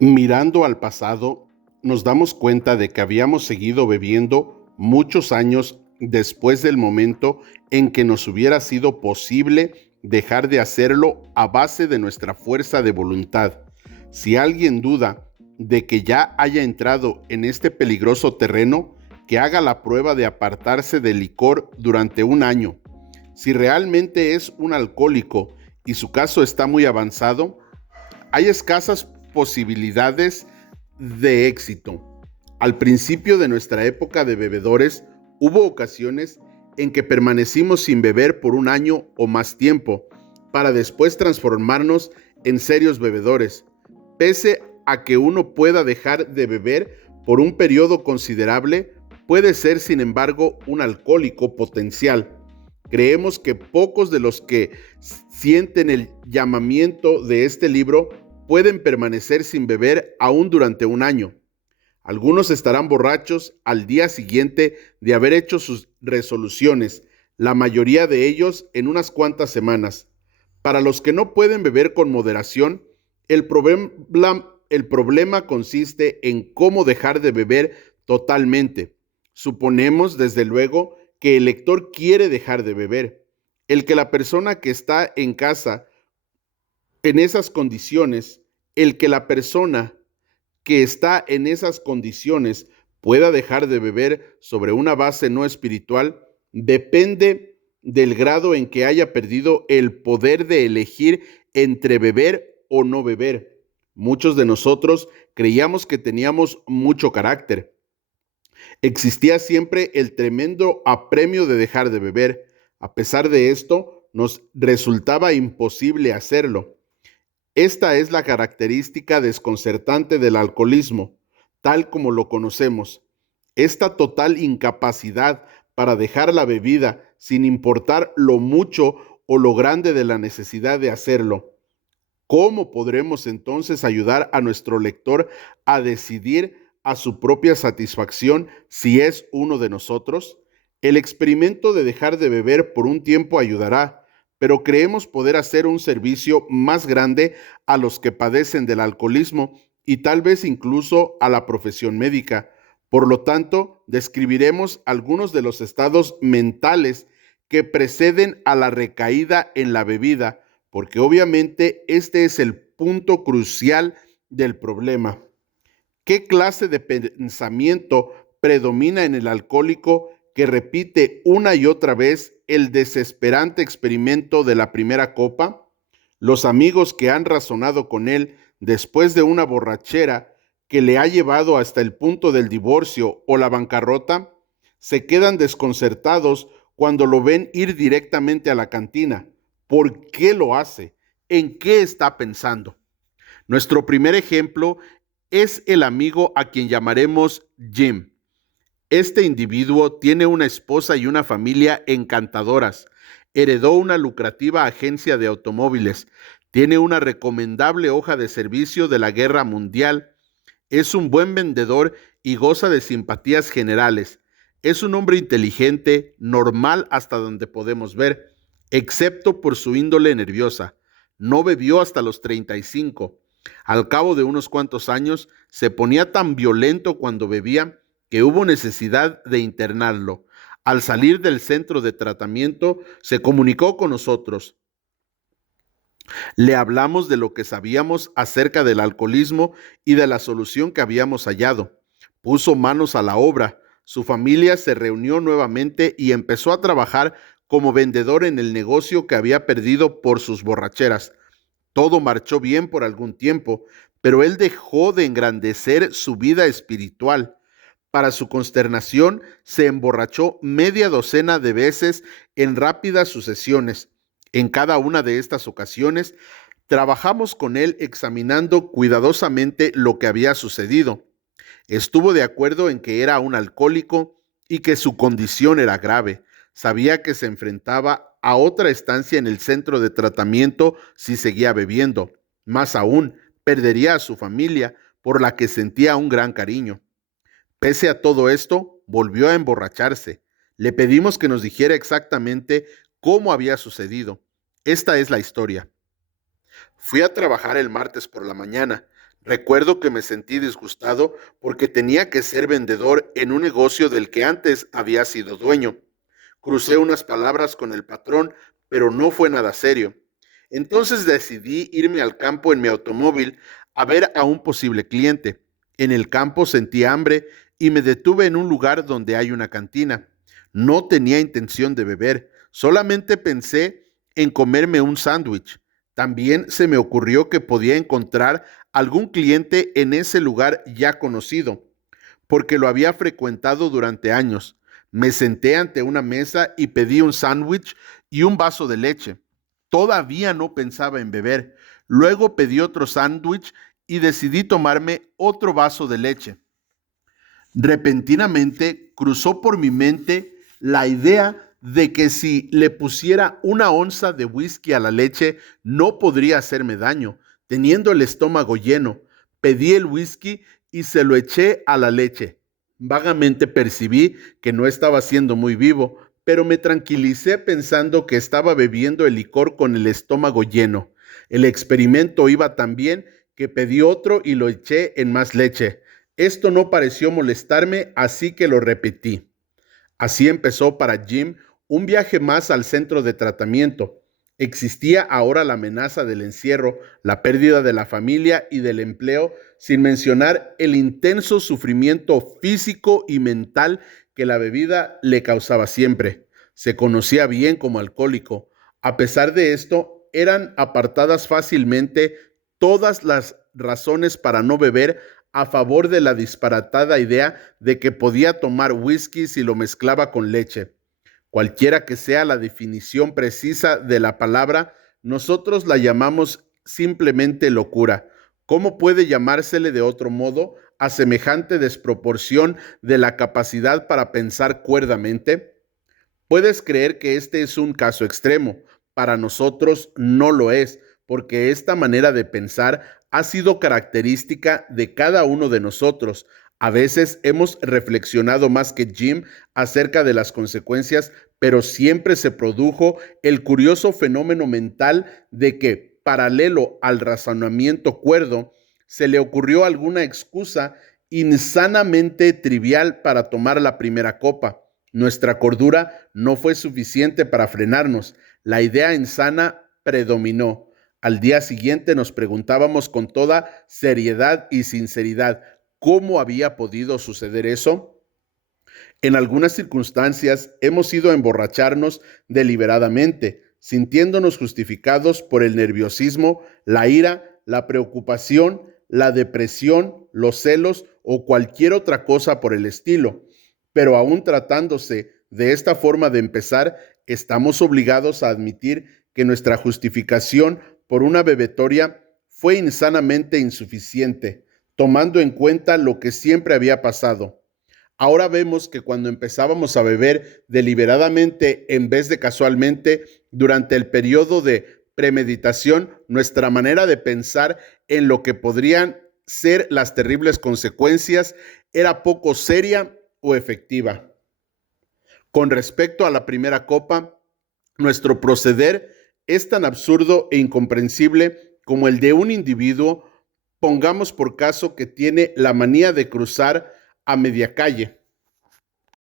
Mirando al pasado, nos damos cuenta de que habíamos seguido bebiendo muchos años después del momento en que nos hubiera sido posible dejar de hacerlo a base de nuestra fuerza de voluntad. Si alguien duda de que ya haya entrado en este peligroso terreno, que haga la prueba de apartarse del licor durante un año. Si realmente es un alcohólico y su caso está muy avanzado, hay escasas posibilidades de éxito. Al principio de nuestra época de bebedores, hubo ocasiones en que permanecimos sin beber por un año o más tiempo, para después transformarnos en serios bebedores. Pese a que uno pueda dejar de beber por un periodo considerable, puede ser, sin embargo, un alcohólico potencial. Creemos que pocos de los que sienten el llamamiento de este libro pueden permanecer sin beber aún durante un año. Algunos estarán borrachos al día siguiente de haber hecho sus resoluciones, la mayoría de ellos en unas cuantas semanas. Para los que no pueden beber con moderación, el problema consiste en cómo dejar de beber totalmente. Suponemos, desde luego, que el lector quiere dejar de beber. El que la persona que está en casa en esas condiciones, el que la persona que está en esas condiciones pueda dejar de beber sobre una base no espiritual depende del grado en que haya perdido el poder de elegir entre beber o no beber. Muchos de nosotros creíamos que teníamos mucho carácter. Existía siempre el tremendo apremio de dejar de beber. A pesar de esto, nos resultaba imposible hacerlo. Esta es la característica desconcertante del alcoholismo, tal como lo conocemos. Esta total incapacidad para dejar la bebida sin importar lo mucho o lo grande de la necesidad de hacerlo. ¿Cómo podremos entonces ayudar a nuestro lector a decidir a su propia satisfacción si es uno de nosotros? El experimento de dejar de beber por un tiempo ayudará, pero creemos poder hacer un servicio más grande a los que padecen del alcoholismo y tal vez incluso a la profesión médica. Por lo tanto, describiremos algunos de los estados mentales que preceden a la recaída en la bebida, porque obviamente este es el punto crucial del problema. ¿Qué clase de pensamiento predomina en el alcohólico que repite una y otra vez el desesperante experimento de la primera copa? Los amigos que han razonado con él después de una borrachera que le ha llevado hasta el punto del divorcio o la bancarrota, se quedan desconcertados cuando lo ven ir directamente a la cantina. ¿Por qué lo hace? ¿En qué está pensando? Nuestro primer ejemplo es el amigo a quien llamaremos Jim. Este individuo tiene una esposa y una familia encantadoras. Heredó una lucrativa agencia de automóviles. Tiene una recomendable hoja de servicio de la guerra mundial. Es un buen vendedor y goza de simpatías generales. Es un hombre inteligente, normal hasta donde podemos ver, excepto por su índole nerviosa. No bebió hasta los 35. Al cabo de unos cuantos años, se ponía tan violento cuando bebía que hubo necesidad de internarlo. Al salir del centro de tratamiento, se comunicó con nosotros. Le hablamos de lo que sabíamos acerca del alcoholismo y de la solución que habíamos hallado. Puso manos a la obra. Su familia se reunió nuevamente y empezó a trabajar como vendedor en el negocio que había perdido por sus borracheras. Todo marchó bien por algún tiempo, pero él dejó de engrandecer su vida espiritual. Para su consternación, se emborrachó media docena de veces en rápidas sucesiones. En cada una de estas ocasiones, trabajamos con él examinando cuidadosamente lo que había sucedido. Estuvo de acuerdo en que era un alcohólico y que su condición era grave. Sabía que se enfrentaba a otra estancia en el centro de tratamiento si seguía bebiendo. Más aún, perdería a su familia, por la que sentía un gran cariño. Pese a todo esto, volvió a emborracharse. Le pedimos que nos dijera exactamente cómo había sucedido. Esta es la historia. Fui a trabajar el martes por la mañana. Recuerdo que me sentí disgustado porque tenía que ser vendedor en un negocio del que antes había sido dueño. Crucé unas palabras con el patrón, pero no fue nada serio. Entonces decidí irme al campo en mi automóvil a ver a un posible cliente. En el campo sentí hambre y me detuve en un lugar donde hay una cantina. No tenía intención de beber, solamente pensé en comerme un sándwich. También se me ocurrió que podía encontrar algún cliente en ese lugar ya conocido, porque lo había frecuentado durante años. Me senté ante una mesa y pedí un sándwich y un vaso de leche. Todavía no pensaba en beber. Luego pedí otro sándwich y decidí tomarme otro vaso de leche. Repentinamente cruzó por mi mente la idea de que si le pusiera una onza de whisky a la leche no podría hacerme daño, teniendo el estómago lleno. Pedí el whisky y se lo eché a la leche. Vagamente percibí que no estaba siendo muy vivo, pero me tranquilicé pensando que estaba bebiendo el licor con el estómago lleno. El experimento iba tan bien que pedí otro y lo eché en más leche. Esto no pareció molestarme, así que lo repetí. Así empezó para Jim un viaje más al centro de tratamiento. Existía ahora la amenaza del encierro, la pérdida de la familia y del empleo, sin mencionar el intenso sufrimiento físico y mental que la bebida le causaba siempre. Se conocía bien como alcohólico. A pesar de esto, eran apartadas fácilmente todas las razones para no beber a favor de la disparatada idea de que podía tomar whisky si lo mezclaba con leche. Cualquiera que sea la definición precisa de la palabra, nosotros la llamamos simplemente locura. ¿Cómo puede llamársele de otro modo a semejante desproporción de la capacidad para pensar cuerdamente? Puedes creer que este es un caso extremo. Para nosotros no lo es, porque esta manera de pensar ha sido característica de cada uno de nosotros. A veces hemos reflexionado más que Jim acerca de las consecuencias, pero siempre se produjo el curioso fenómeno mental de que, paralelo al razonamiento cuerdo, se le ocurrió alguna excusa insanamente trivial para tomar la primera copa. Nuestra cordura no fue suficiente para frenarnos. La idea insana predominó. Al día siguiente nos preguntábamos con toda seriedad y sinceridad, ¿cómo había podido suceder eso? En algunas circunstancias hemos ido a emborracharnos deliberadamente, sintiéndonos justificados por el nerviosismo, la ira, la preocupación, la depresión, los celos o cualquier otra cosa por el estilo. Pero aún tratándose de esta forma de empezar, estamos obligados a admitir que nuestra justificación por una bebetoria fue insanamente insuficiente, tomando en cuenta lo que siempre había pasado. Ahora vemos que cuando empezábamos a beber deliberadamente en vez de casualmente, durante el periodo de premeditación, nuestra manera de pensar en lo que podrían ser las terribles consecuencias era poco seria o efectiva. Con respecto a la primera copa, nuestro proceder es tan absurdo e incomprensible como el de un individuo, pongamos por caso que tiene la manía de cruzar a media calle.